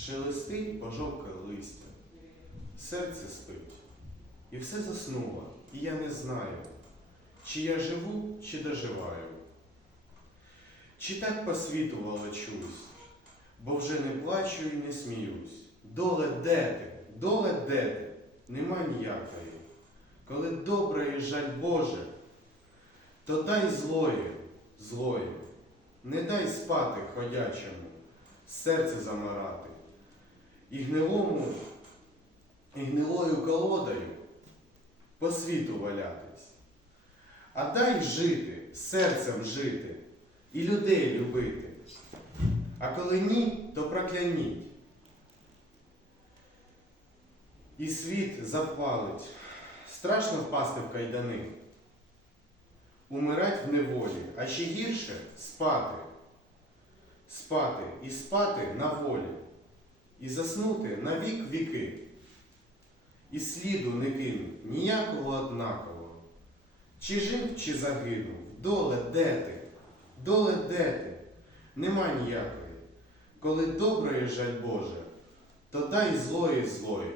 шелестить пожовкле листя, серце спить, і все заснуло, і я не знаю, чи я живу, чи доживаю. Чи так по світу волочусь, бо вже не плачу і не сміюсь. Доле де ти, доле де ти, нема ніякої. Коли доброї жаль Боже, то дай злої, злої, не дай спати ходячому, серце замирати, і гнилому, і гнилою колодою по світу валятись. А дай жити, серцем жити і людей любити. А коли ні, то прокляніть. І світ запалить, страшно впасти в кайдани, умирать в неволі, а ще гірше спати, спати і спати на волі, і заснути на вік віки, і сліду не кинуть ніякого однакового. Чи жив, чи загинув, доле де ти, доле де ти, нема ніякої. Коли доброї жаль Боже, то дай злої злої.